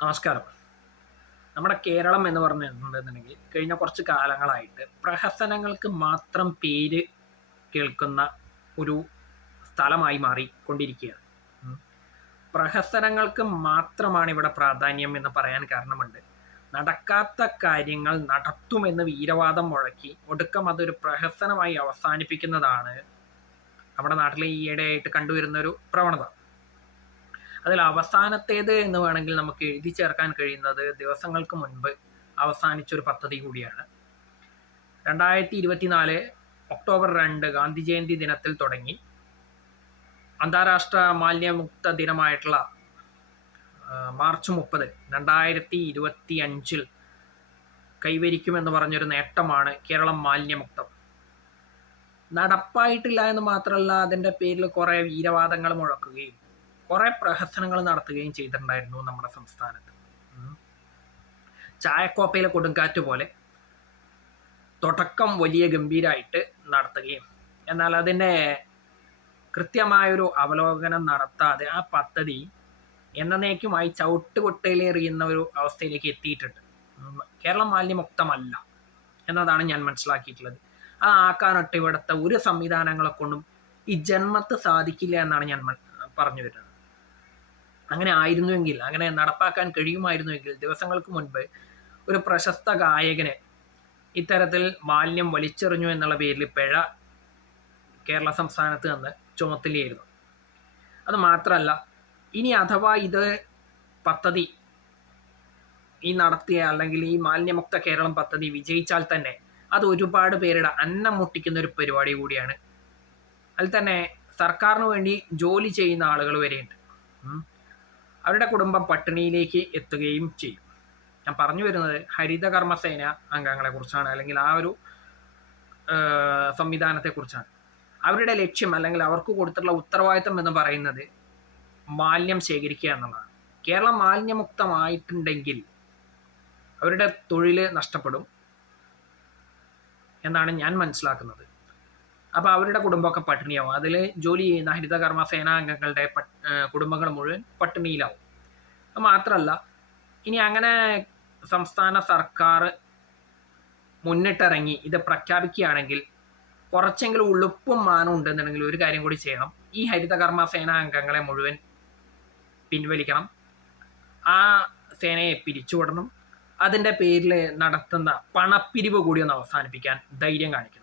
നമസ്കാരം. നമ്മുടെ കേരളം എന്ന് പറഞ്ഞിട്ടുണ്ടെന്നുണ്ടെങ്കിൽ കഴിഞ്ഞ കുറച്ച് കാലങ്ങളായിട്ട് പ്രഹസനങ്ങൾക്ക് മാത്രം പേര് കേൾക്കുന്ന ഒരു സ്ഥലമായി മാറിക്കൊണ്ടിരിക്കുകയാണ്. ഉം. പ്രഹസനങ്ങൾക്ക് മാത്രമാണ് ഇവിടെ പ്രാധാന്യം എന്ന് പറയാൻ കാരണമുണ്ട്. നടക്കാത്ത കാര്യങ്ങൾ നടത്തുമെന്ന് വീരവാദം മുഴക്കി ഒടുക്കം അതൊരു പ്രഹസനമായി അവസാനിപ്പിക്കുന്നതാണ് നമ്മുടെ നാട്ടിൽ ഈയിടെയായിട്ട് കണ്ടുവരുന്ന ഒരു പ്രവണത. അതിൽ അവസാനത്തേത് എന്ന് വേണമെങ്കിൽ നമുക്ക് എഴുതി ചേർക്കാൻ കഴിയുന്നത് ദിവസങ്ങൾക്ക് മുൻപ് അവസാനിച്ചൊരു പദ്ധതി കൂടിയാണ്. 2024 ഒക്ടോബർ 2 ഗാന്ധി ജയന്തി ദിനത്തിൽ തുടങ്ങി അന്താരാഷ്ട്ര മാലിന്യമുക്ത ദിനമായിട്ടുള്ള മാർച്ച് 30 2025 കൈവരിക്കുമെന്ന് പറഞ്ഞൊരു നേട്ടമാണ് കേരളം മാലിന്യമുക്തം. നടപ്പായിട്ടില്ല എന്ന് മാത്രമല്ല, അതിൻ്റെ പേരിൽ കുറേ വീരവാദങ്ങൾ മുഴക്കുകയും കുറേ പ്രഹസനങ്ങൾ നടത്തുകയും ചെയ്തിട്ടുണ്ടായിരുന്നു നമ്മുടെ സംസ്ഥാനത്ത്. ചായക്കോപ്പയിലെ കൊടുങ്കാറ്റ് പോലെ തുടക്കം വലിയ ഗംഭീരമായിട്ട് നടത്തുകയും എന്നാൽ അതിൻ്റെ കൃത്യമായൊരു അവലോകനം നടത്താതെ ആ പദ്ധതി എന്നേക്കുമായി ചവിട്ടുകൊട്ടയിലെറിയുന്ന ഒരു അവസ്ഥയിലേക്ക് എത്തിയിട്ടുണ്ട്. കേരളം മാലിന്യമുക്തമല്ല എന്നതാണ് ഞാൻ മനസ്സിലാക്കിയിട്ടുള്ളത്. ആ ആക്കാനൊട്ട് ഇവിടുത്തെ ഒരു സംവിധാനങ്ങളെ കൊണ്ടും ഈ ജന്മത്ത് സാധിക്കില്ല എന്നാണ് ഞാൻ പറഞ്ഞു വരുന്നത്. അങ്ങനെ ആയിരുന്നുവെങ്കിൽ, അങ്ങനെ നടപ്പാക്കാൻ കഴിയുമായിരുന്നുവെങ്കിൽ ദിവസങ്ങൾക്ക് മുൻപ് ഒരു പ്രശസ്ത ഗായകന് ഇത്തരത്തിൽ മാലിന്യം വലിച്ചെറിഞ്ഞു എന്നുള്ള പേരിൽ പിഴ കേരള സംസ്ഥാനത്ത് നിന്ന് ചുമത്തില്ലായിരുന്നു. അത് മാത്രമല്ല, ഇനി അഥവാ ഇത് പദ്ധതി ഈ നടത്തിയ അല്ലെങ്കിൽ ഈ മാലിന്യമുക്ത കേരളം പദ്ധതി വിജയിച്ചാൽ തന്നെ അത് ഒരുപാട് പേരുടെ അന്നം മുട്ടിക്കുന്ന ഒരു പരിപാടി കൂടിയാണ്. അതിൽ തന്നെ സർക്കാരിന് വേണ്ടി ജോലി ചെയ്യുന്ന ആളുകൾ വരെയുണ്ട്. അവരുടെ കുടുംബം പട്ടിണിയിലേക്ക് എത്തുകയും ചെയ്യും. ഞാൻ പറഞ്ഞു വരുന്നത് ഹരിത കർമ്മസേന അംഗങ്ങളെ കുറിച്ചാണ്, അല്ലെങ്കിൽ ആ ഒരു സംവിധാനത്തെക്കുറിച്ചാണ്. അവരുടെ ലക്ഷ്യം അല്ലെങ്കിൽ അവർക്ക് കൊടുത്തിട്ടുള്ള ഉത്തരവാദിത്തം എന്ന് പറയുന്നത് മാലിന്യം ശേഖരിക്കുക എന്നുള്ളതാണ്. കേരളം മാലിന്യമുക്തമായിട്ടുണ്ടെങ്കിൽ അവരുടെ തൊഴിൽ നഷ്ടപ്പെടും എന്നാണ് ഞാൻ മനസ്സിലാക്കുന്നത്. അപ്പോൾ അവരുടെ കുടുംബമൊക്കെ പട്ടിണിയാവും. അതിൽ ജോലി ചെയ്യുന്ന ഹരിത കർമ്മസേന അംഗങ്ങളുടെ കുടുംബങ്ങൾ മുഴുവൻ പട്ടിണിയിലാവും. അത് മാത്രമല്ല, ഇനി അങ്ങനെ സംസ്ഥാന സർക്കാർ മുന്നിട്ടിറങ്ങി ഇത് പ്രഖ്യാപിക്കുകയാണെങ്കിൽ കുറച്ചെങ്കിലും ഉളുപ്പും മാനം ഉണ്ടെന്നുണ്ടെങ്കിൽ ഒരു കാര്യം കൂടി ചെയ്യണം. ഈ ഹരിത കർമ്മസേന അംഗങ്ങളെ മുഴുവൻ പിൻവലിക്കണം. ആ സേനയെ പിരിച്ചുവിടണം. അതിൻ്റെ പേരിൽ നടത്തുന്ന പണപ്പിരിവ് കൂടി ഒന്ന് അവസാനിപ്പിക്കാൻ ധൈര്യം കാണിക്കണം.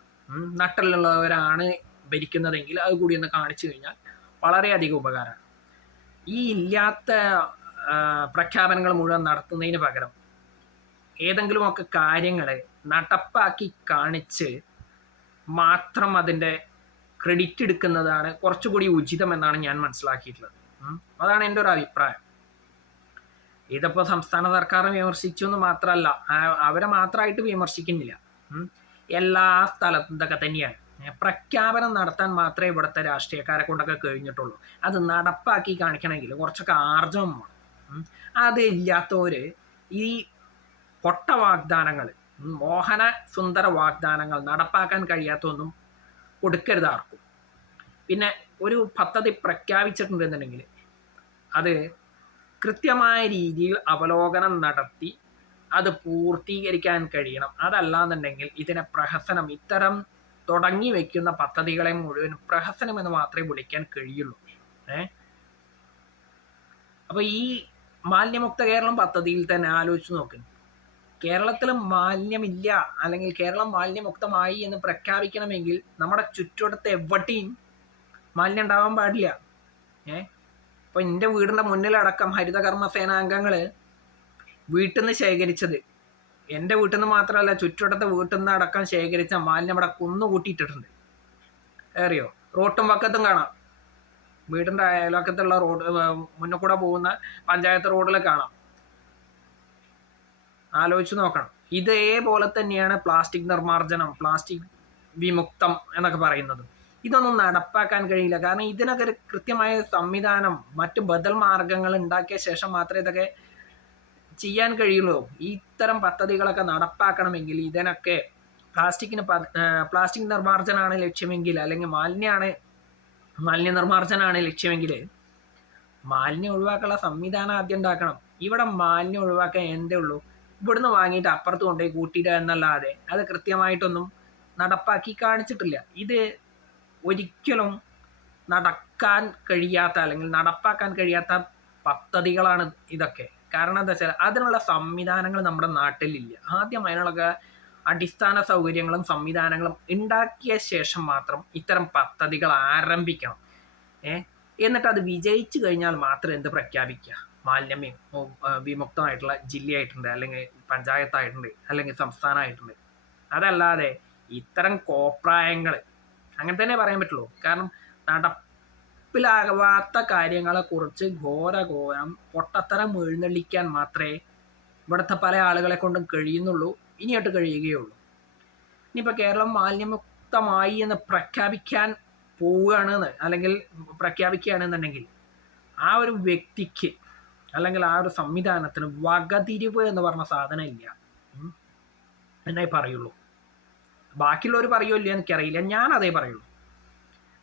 നട്ടിലുള്ളവരാണ് ഭരിക്കുന്നതെങ്കിൽ അത് കൂടി ഒന്ന് കാണിച്ചു കഴിഞ്ഞാൽ വളരെയധികം ഉപകാരമാണ്. ഈ ഇല്ലാത്ത പ്രഖ്യാപനങ്ങൾ മുഴുവൻ നടത്തുന്നതിന് പകരം ഏതെങ്കിലുമൊക്കെ കാര്യങ്ങൾ നടപ്പാക്കി കാണിച്ച് മാത്രം അതിൻ്റെ ക്രെഡിറ്റ് എടുക്കുന്നതാണ് കുറച്ചുകൂടി ഉചിതമെന്നാണ് ഞാൻ മനസ്സിലാക്കിയിട്ടുള്ളത്. അതാണ് എൻ്റെ ഒരു അഭിപ്രായം. ഇതിപ്പോൾ സംസ്ഥാന സർക്കാർ വിമർശിച്ചു എന്ന് മാത്രമല്ല, അവരെ മാത്രമായിട്ട് വിമർശിക്കുന്നില്ല. എല്ലാ സ്ഥലത്തും ഇതൊക്കെ തന്നെയാണ്. പ്രഖ്യാപനം നടത്താൻ മാത്രമേ ഇവിടുത്തെ രാഷ്ട്രീയക്കാരെ കൊണ്ടൊക്കെ കഴിഞ്ഞിട്ടുള്ളൂ. അത് നടപ്പാക്കി കാണിക്കണമെങ്കിൽ കുറച്ചൊക്കെ ആർജവം വേണം. അത് ഇല്ലാത്തവർ ഈ പൊട്ട വാഗ്ദാനങ്ങൾ, മോഹന സുന്ദര വാഗ്ദാനങ്ങൾ നടപ്പാക്കാൻ കഴിയാത്തൊന്നും കൊടുക്കരുത് ആർക്കും. പിന്നെ ഒരു പദ്ധതി പ്രഖ്യാപിച്ചിട്ടുണ്ടെന്നുണ്ടെങ്കിൽ അത് കൃത്യമായ രീതിയിൽ അവലോകനം നടത്തി അത് പൂർത്തീകരിക്കാൻ കഴിയണം. അതല്ലാന്നുണ്ടെങ്കിൽ ഇതിനെ പ്രഹസനം, ഇത്തരം തുടങ്ങി വയ്ക്കുന്ന പദ്ധതികളെ മുഴുവൻ പ്രഹസനം എന്ന് മാത്രമേ വിളിക്കാൻ കഴിയുള്ളൂ. അപ്പോൾ ഈ മാലിന്യമുക്ത കേരളം പദ്ധതിയിൽ തന്നെ ആലോചിച്ച് നോക്കുന്നു. കേരളത്തിൽ മാലിന്യമില്ല അല്ലെങ്കിൽ കേരളം മാലിന്യമുക്തമായി എന്ന് പ്രഖ്യാപിക്കണമെങ്കിൽ നമ്മുടെ ചുറ്റുവട്ടത്ത് എവിടെയും മാലിന്യം ഉണ്ടാവാൻ പാടില്ല. ഇപ്പോൾ എൻ്റെ വീടിൻ്റെ മുന്നിലടക്കം ഹരിത കർമ്മസേന അംഗങ്ങൾ വീട്ടിൽ നിന്ന് ശേഖരിച്ചത്, എൻ്റെ വീട്ടിൽ നിന്ന് മാത്രമല്ല ചുറ്റുവട്ടത്തെ വീട്ടിൽ നിന്ന് അടക്കം ശേഖരിച്ച മാലിന്യം ഇവിടെ കുന്നുകൂട്ടിയിട്ടിട്ടുണ്ട്. അറിയോ? റോട്ടും പക്കത്തും കാണാം. വീടിൻ്റെ അയൽവക്കത്തുള്ള റോഡ്, മുന്നിൽ കൂടെ പോകുന്ന പഞ്ചായത്ത് റോഡിൽ കാണാം. ആലോചിച്ച് നോക്കണം. ഇതേപോലെ തന്നെയാണ് പ്ലാസ്റ്റിക് നിർമ്മാർജ്ജനം, പ്ലാസ്റ്റിക് വിമുക്തം എന്നൊക്കെ പറയുന്നത്. ഇതൊന്നും നടപ്പാക്കാൻ കഴിയില്ല. കാരണം ഇതിനൊക്കെ ഒരു കൃത്യമായ സംവിധാനം, മറ്റു ബദൽ മാർഗങ്ങൾ ഉണ്ടാക്കിയ ശേഷം മാത്രമേ ഇതൊക്കെ ചെയ്യാൻ കഴിയുള്ളൂ. ഇത്തരം പദ്ധതികളൊക്കെ നടപ്പാക്കണമെങ്കിൽ ഇതിനൊക്കെ പ്ലാസ്റ്റിക് നിർമ്മാർജ്ജനമാണ് ലക്ഷ്യമെങ്കിൽ, അല്ലെങ്കിൽ മാലിന്യ നിർമ്മാർജ്ജനമാണ് ലക്ഷ്യമെങ്കിൽ മാലിന്യം ഒഴിവാക്കാനുള്ള സംവിധാനം ആദ്യം ഉണ്ടാക്കണം. ഇവിടെ മാലിന്യം ഒഴിവാക്കാൻ എന്തേ ഉള്ളൂ, ഇവിടുന്ന് വാങ്ങിയിട്ട് അപ്പുറത്ത് കൊണ്ടുപോയി കൂട്ടിയിടുക എന്നല്ലാതെ അത് കൃത്യമായിട്ടൊന്നും നടപ്പാക്കി കാണിച്ചിട്ടില്ല. ഇത് ഒരിക്കലും നടക്കാൻ കഴിയാത്ത അല്ലെങ്കിൽ നടപ്പാക്കാൻ കഴിയാത്ത പദ്ധതികളാണ് ഇതൊക്കെ. കാരണം എന്താ വെച്ചാൽ അതിനുള്ള സംവിധാനങ്ങൾ നമ്മുടെ നാട്ടിലില്ല. ആദ്യം അതിനുള്ള അടിസ്ഥാന സൗകര്യങ്ങളും സംവിധാനങ്ങളും ഉണ്ടാക്കിയ ശേഷം മാത്രം ഇത്തരം പദ്ധതികൾ ആരംഭിക്കണം. എന്നിട്ട് അത് വിജയിച്ചു കഴിഞ്ഞാൽ മാത്രം എന്ത് പ്രഖ്യാപിക്കുക, മാലിന്യം വിമുക്തമായിട്ടുള്ള ജില്ലയായിട്ടുണ്ട്, അല്ലെങ്കിൽ പഞ്ചായത്തായിട്ടുണ്ട്, അല്ലെങ്കിൽ സംസ്ഥാനമായിട്ടുണ്ട്. അതല്ലാതെ ഇത്തരം കോപ്രായങ്ങൾ അങ്ങനെ തന്നെ പറയാൻ പറ്റുള്ളൂ. കാരണം നടപ്പിലാകാത്ത കാര്യങ്ങളെക്കുറിച്ച് ഘോരം പൊട്ടത്തരം എഴുന്നള്ളിക്കാൻ മാത്രമേ ഇവിടുത്തെ പല ആളുകളെ കൊണ്ടും കഴിയുന്നുള്ളൂ, ഇനിയോട്ട് കഴിയുകയുള്ളൂ. ഇനിയിപ്പോൾ കേരളം മാലിന്യമുക്തമായി എന്ന് പ്രഖ്യാപിക്കാൻ പോവുകയാണെന്ന് അല്ലെങ്കിൽ പ്രഖ്യാപിക്കുകയാണെന്നുണ്ടെങ്കിൽ ആ ഒരു വ്യക്തിക്ക് അല്ലെങ്കിൽ ആ ഒരു സംവിധാനത്തിന് വകതിരിവ് എന്ന് പറഞ്ഞ സാധനം ഇല്ല എന്നേ പറയുള്ളൂ. ബാക്കിയുള്ളവർ പറയുമല്ലോ എനിക്കറിയില്ല, ഞാൻ അതേ പറയുള്ളൂ.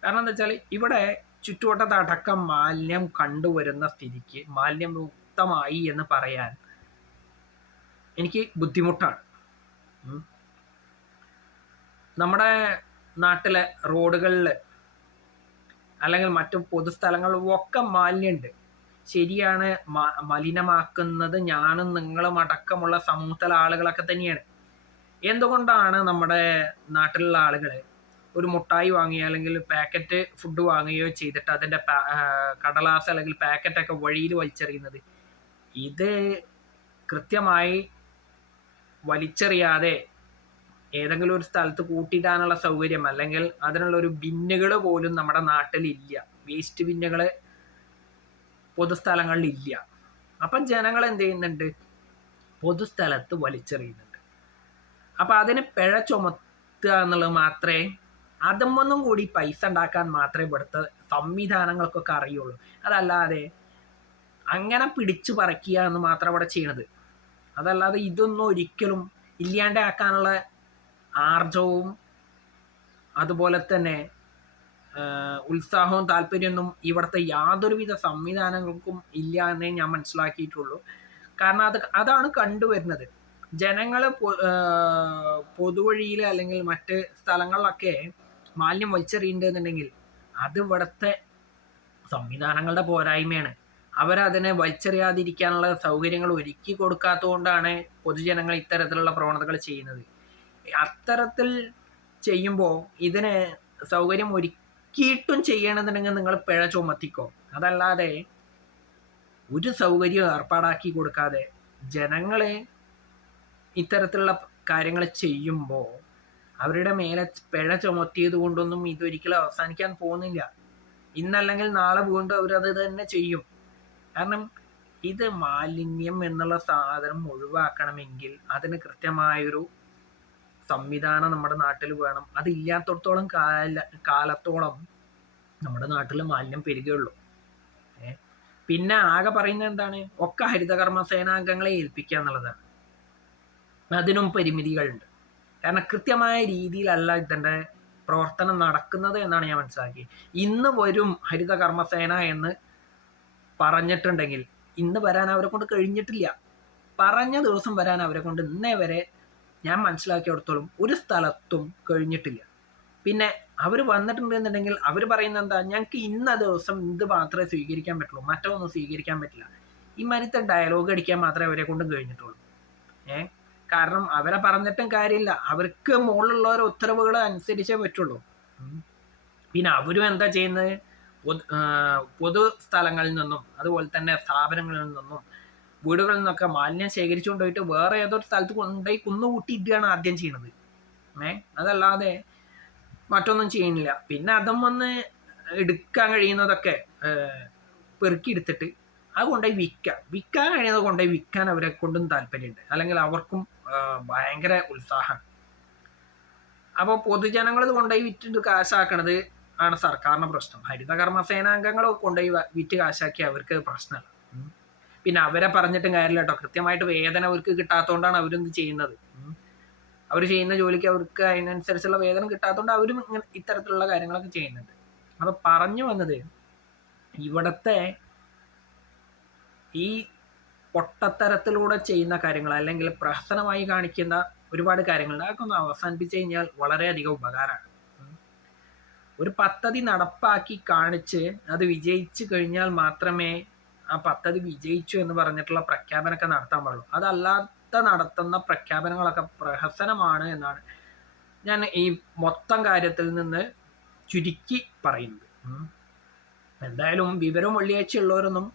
കാരണം എന്താ വെച്ചാൽ ഇവിടെ ചുറ്റുവട്ടത്തടക്കം മാലിന്യം കണ്ടുവരുന്ന സ്ഥിതിക്ക് മാലിന്യം മുക്തമായി എന്ന് പറയാൻ എനിക്ക് ബുദ്ധിമുട്ടാണ്. നമ്മുടെ നാട്ടിലെ റോഡുകളിൽ അല്ലെങ്കിൽ മറ്റു പൊതുസ്ഥലങ്ങളിലൊക്കെ മാലിന്യമുണ്ട്. ശരിയാണ്, മലിനമാക്കുന്നത് ഞാനും നിങ്ങളും അടക്കമുള്ള സമൂഹത്തിലെ ആളുകളൊക്കെ തന്നെയാണ്. എന്തുകൊണ്ടാണ് നമ്മുടെ നാട്ടിലുള്ള ആളുകൾ ഒരു മുട്ടായി വാങ്ങുകയോ അല്ലെങ്കിൽ പാക്കറ്റ് ഫുഡ് വാങ്ങുകയോ ചെയ്തിട്ട് അതിൻ്റെ കടലാസ് അല്ലെങ്കിൽ പാക്കറ്റൊക്കെ വഴിയിൽ വലിച്ചെറിയുന്നത്? ഇത് കൃത്യമായി വലിച്ചെറിയാതെ ഏതെങ്കിലും ഒരു സ്ഥലത്ത് കൂട്ടിയിടാനുള്ള സൗകര്യം അല്ലെങ്കിൽ അതിനുള്ള ഒരു ബിന്നുകൾ പോലും നമ്മുടെ നാട്ടിലില്ല. വേസ്റ്റ് ബിന്നുകൾ പൊതുസ്ഥലങ്ങളിലില്ല. അപ്പം ജനങ്ങൾ എന്ത് ചെയ്യുന്നുണ്ട്, പൊതുസ്ഥലത്ത് വലിച്ചെറിയുന്നുണ്ട്. അപ്പം അതിന് പിഴ ചുമത്തുക എന്നുള്ളത് മാത്രമേ, അതുമൊന്നും കൂടി പൈസ ഉണ്ടാക്കാൻ മാത്രമേ ഇവിടുത്തെ സംവിധാനങ്ങൾക്കൊക്കെ അറിയുള്ളൂ. അതല്ലാതെ അങ്ങനെ പിടിച്ചു പറിക്കുക എന്ന് മാത്രം ഇവിടെ ചെയ്യണത്. അതല്ലാതെ ഇതൊന്നും ഒരിക്കലും ഇല്ലാണ്ടാക്കാനുള്ള ആർജവും അതുപോലെ തന്നെ ഉത്സാഹവും താല്പര്യമൊന്നും ഇവിടുത്തെ യാതൊരുവിധ സംവിധാനങ്ങൾക്കും ഇല്ല എന്നേ ഞാൻ മനസ്സിലാക്കിയിട്ടുള്ളൂ. കാരണം അതാണ് കണ്ടുവരുന്നത്. ജനങ്ങൾ പൊതുവഴിയിൽ അല്ലെങ്കിൽ മറ്റ് സ്ഥലങ്ങളിലൊക്കെ മാലിന്യം വലിച്ചെറിയുന്നുണ്ടെന്നുണ്ടെങ്കിൽ അത് ഇവിടുത്തെ സംവിധാനങ്ങളുടെ പോരായ്മയാണ്. അവരതിനെ വലിച്ചെറിയാതിരിക്കാനുള്ള സൗകര്യങ്ങൾ ഒരുക്കി കൊടുക്കാത്തത് കൊണ്ടാണ് പൊതുജനങ്ങൾ ഇത്തരത്തിലുള്ള പ്രവണതകൾ ചെയ്യുന്നത്. അത്തരത്തിൽ ചെയ്യുമ്പോൾ ഇതിന് സൗകര്യം ഒരുക്കിയിട്ടും ചെയ്യണമെന്നുണ്ടെങ്കിൽ നിങ്ങൾ പിഴ ചുമത്തിക്കോ. അതല്ലാതെ ഒരു സൗകര്യം ഏർപ്പാടാക്കി കൊടുക്കാതെ ജനങ്ങളെ ഇത്തരത്തിലുള്ള കാര്യങ്ങൾ ചെയ്യുമ്പോൾ അവരുടെ മേലെ പിഴ ചുമത്തിയത് കൊണ്ടൊന്നും ഇതൊരിക്കലും അവസാനിക്കാൻ പോകുന്നില്ല. ഇന്നല്ലെങ്കിൽ നാളെ വീണ്ടും അവരത് തന്നെ ചെയ്യും. കാരണം ഇത് മാലിന്യം എന്നുള്ള സാധനം ഒഴിവാക്കണമെങ്കിൽ അതിന് കൃത്യമായൊരു സംവിധാനം നമ്മുടെ നാട്ടിൽ വേണം. അതില്ലാത്തടത്തോളം കാലത്തോളം നമ്മുടെ നാട്ടിൽ മാലിന്യം പെരുകുകയുള്ളൂ. പിന്നെ ആകെ പറയുന്നത് എന്താണ്, ഒക്കെ ഹരിതകർമ്മ സേനാംഗങ്ങളെ ഏൽപ്പിക്കുക എന്നുള്ളതാണ്. അതിനും പരിമിതികളുണ്ട്. കാരണം കൃത്യമായ രീതിയിലല്ല ഇതിൻ്റെ പ്രവർത്തനം നടക്കുന്നത് എന്നാണ് ഞാൻ മനസ്സിലാക്കിയത്. ഇന്ന് വരും ഹരിതകർമ്മസേന എന്ന് പറഞ്ഞിട്ടുണ്ടെങ്കിൽ ഇന്ന് വരാൻ അവരെ കൊണ്ട് കഴിഞ്ഞിട്ടില്ല. പറഞ്ഞ ദിവസം വരാൻ അവരെ കൊണ്ട് ഇന്നേ വരെ ഞാൻ മനസ്സിലാക്കിയിടത്തോളം ഒരു സ്ഥലത്തും കഴിഞ്ഞിട്ടില്ല. പിന്നെ അവർ വന്നിട്ടുണ്ടെന്നുണ്ടെങ്കിൽ അവർ പറയുന്നത് എന്താ, ഞങ്ങൾക്ക് ഇന്ന ദിവസം ഇത് മാത്രമേ സ്വീകരിക്കാൻ പറ്റുള്ളൂ, മറ്റൊന്നും സ്വീകരിക്കാൻ പറ്റില്ല. ഈ മരുത്തെ ഡയലോഗ് അടിക്കാൻ മാത്രമേ അവരെ കൊണ്ടും കഴിഞ്ഞിട്ടുള്ളൂ. കാരണം അവരെ പറഞ്ഞിട്ടും കാര്യമില്ല, അവർക്ക് മുകളിലുള്ളവരെ ഉത്തരവുകൾ അനുസരിച്ചേ പറ്റുള്ളൂ. പിന്നെ അവരും എന്താ ചെയ്യുന്നത്, പൊതു സ്ഥലങ്ങളിൽ നിന്നും അതുപോലെ തന്നെ സ്ഥാപനങ്ങളിൽ നിന്നും വീടുകളിൽ നിന്നൊക്കെ മാലിന്യം ശേഖരിച്ചുകൊണ്ട് പോയിട്ട് വേറെ ഏതൊരു സ്ഥലത്ത് കൊണ്ടുപോയി കുന്നുകൂട്ടിയിട്ടാണ് ആദ്യം ചെയ്യണത്. അതല്ലാതെ മറ്റൊന്നും ചെയ്യുന്നില്ല. പിന്നെ അതും വന്ന് എടുക്കാൻ കഴിയുന്നതൊക്കെ പെറുക്കിയെടുത്തിട്ട് അത് കൊണ്ടുപോയി വിൽക്കാൻ കഴിയുന്നത് കൊണ്ടുപോയി വിൽക്കാൻ അവരെ കൊണ്ടും താല്പര്യമുണ്ട്, അല്ലെങ്കിൽ അവർക്കും ഭയങ്കര ഉത്സാഹമാണ്. അപ്പോൾ പൊതുജനങ്ങൾ കൊണ്ടുപോയി വിറ്റിട്ട് കാശാക്കണത് ആണ് സർക്കാരിൻ്റെ പ്രശ്നം. ഹരിതകർമ്മ സേനാംഗങ്ങൾ കൊണ്ടുപോയി വിറ്റ് കാശാക്കി അവർക്ക് പ്രശ്നമല്ല. പിന്നെ അവരെ പറഞ്ഞിട്ടും കാര്യമില്ല കേട്ടോ. കൃത്യമായിട്ട് വേതനം അവർക്ക് കിട്ടാത്തതുകൊണ്ടാണ് അവരെന്ത് ചെയ്യുന്നത്. അവർ ചെയ്യുന്ന ജോലിക്ക് അവർക്ക് അതിനനുസരിച്ചുള്ള വേതനം കിട്ടാത്തതുകൊണ്ട് അവരും ഇങ്ങനെ ഇത്തരത്തിലുള്ള കാര്യങ്ങളൊക്കെ ചെയ്യുന്നുണ്ട്. അപ്പോൾ പറഞ്ഞു വന്നത്, ഇവിടുത്തെ ഈ പൊട്ടത്തരത്തിലൂടെ ചെയ്യുന്ന കാര്യങ്ങൾ അല്ലെങ്കിൽ പ്രഹസനമായി കാണിക്കുന്ന ഒരുപാട് കാര്യങ്ങളുണ്ട്. അതൊക്കെ ഒന്ന് അവസാനിപ്പിച്ച് കഴിഞ്ഞാൽ വളരെയധികം ഉപകാരമാണ്. ഒരു പദ്ധതി നടപ്പാക്കി കാണിച്ച് അത് വിജയിച്ചു കഴിഞ്ഞാൽ മാത്രമേ ആ പദ്ധതി വിജയിച്ചു എന്ന് പറഞ്ഞിട്ടുള്ള പ്രഖ്യാപനമൊക്കെ നടത്താൻ പാടുള്ളൂ. അതല്ലാത്ത നടത്തുന്ന പ്രഖ്യാപനങ്ങളൊക്കെ പ്രഹസനമാണ് എന്നാണ് ഞാൻ ഈ മൊത്തം കാര്യത്തിൽ നിന്ന് ചുരുക്കി പറയുന്നത്. എന്തായാലും വിവരവും വെള്ളിയാഴ്ചയുള്ളവരൊന്നും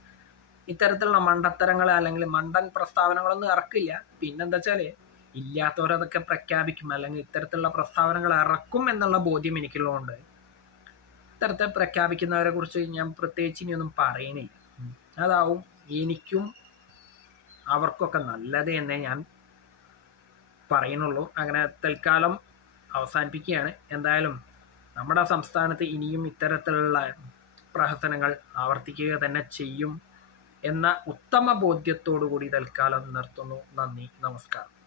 ഇത്തരത്തിലുള്ള മണ്ടത്തരങ്ങൾ അല്ലെങ്കിൽ മണ്ടൻ പ്രസ്താവനകളൊന്നും ഇറക്കില്ല. പിന്നെന്താ വെച്ചാൽ ഇല്ലാത്തവരതൊക്കെ പ്രഖ്യാപിക്കും അല്ലെങ്കിൽ ഇത്തരത്തിലുള്ള പ്രസ്താവനകൾ ഇറക്കും എന്നുള്ള ബോധ്യം എനിക്കുള്ളതുകൊണ്ട് ഇത്തരത്തെ പ്രഖ്യാപിക്കുന്നവരെ കുറിച്ച് ഞാൻ പ്രത്യേകിച്ച് ഇനിയൊന്നും പറയുന്നില്ല. അതാവും എനിക്കും അവർക്കൊക്കെ നല്ലത് എന്നേ ഞാൻ പറയുന്നുള്ളൂ. അങ്ങനെ തൽക്കാലം അവസാനിപ്പിക്കുകയാണ്. എന്തായാലും നമ്മുടെ സംസ്ഥാനത്ത് ഇനിയും ഇത്തരത്തിലുള്ള പ്രഹസനങ്ങൾ ആവർത്തിക്കുക തന്നെ ചെയ്യും എന്ന ഉത്തമ ബോധ്യത്തോടു കൂടി തൽക്കാലം നിർത്തുന്നു. നന്ദി, നമസ്കാരം.